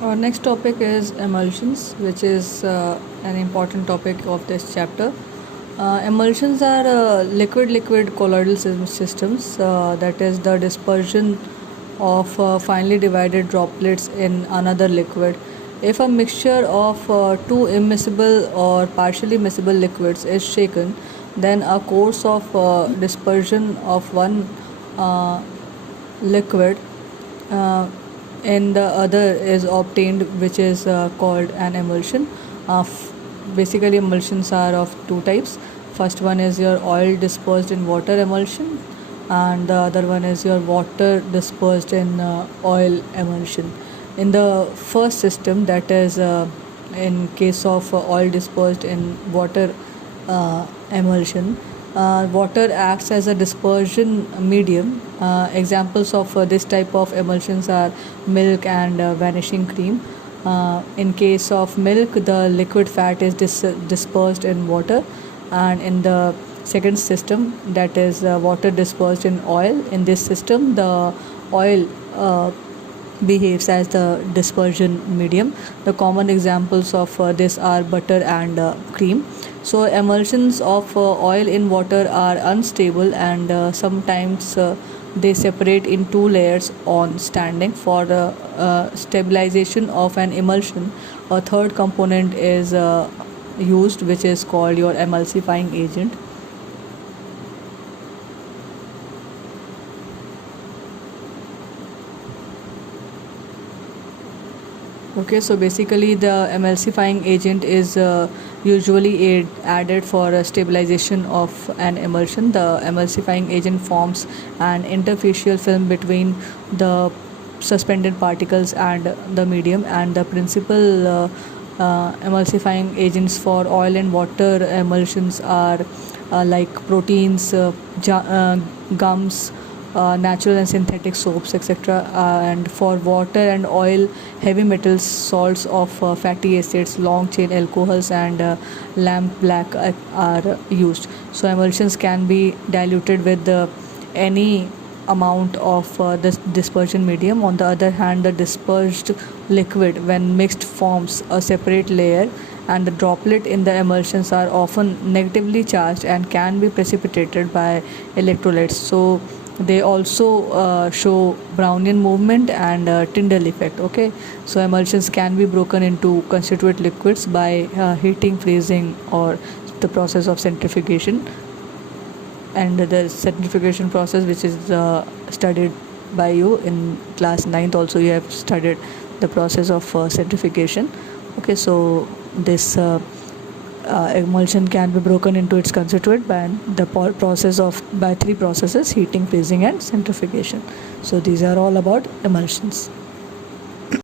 Our next topic is emulsions, which is an important topic of this chapter. Emulsions are liquid colloidal systems, that is, the dispersion of finely divided droplets in another liquid. If a mixture of two immiscible or partially miscible liquids is shaken, then a course of dispersion of one uh, liquid uh, and the other is obtained, which is called an emulsion. Basically, emulsions are of two types. First one is your oil dispersed in water emulsion, and the other one is your water dispersed in oil emulsion. In the first system, that is in case of oil dispersed in water emulsion, water acts as a dispersion medium. Examples of this type of emulsions are milk and vanishing cream. In case of milk, the liquid fat is dispersed in water, and in the second system, that is water dispersed in oil. In this system, the oil behaves as the dispersion medium. The common examples of this are butter and cream. So, emulsions of oil in water are unstable, and sometimes they separate in two layers on standing. For the stabilization of an emulsion, a third component is used, which is called your emulsifying agent. Okay, so basically the emulsifying agent is usually added for stabilization of an emulsion. The emulsifying agent forms an interfacial film between the suspended particles and the medium, and the principal emulsifying agents for oil and water emulsions are like proteins, gums, natural and synthetic soaps, etc. And for water and oil, heavy metals, salts of fatty acids, long chain alcohols, and lamp black are used. So emulsions can be diluted with any amount of this dispersion medium. On the other hand, the dispersed liquid, when mixed, forms a separate layer, and the droplet in the emulsions are often negatively charged and can be precipitated by electrolytes. So they also show Brownian movement and Tyndall effect. Okay, so emulsions can be broken into constituent liquids by heating, freezing, or the process of centrifugation. And the centrifugation process, which is studied by you in class 9th, also you have studied the process of centrifugation. Okay, so this emulsion can be broken into its constituent by the process of by three processes: heating, freezing, and centrifugation. So these are all about emulsions.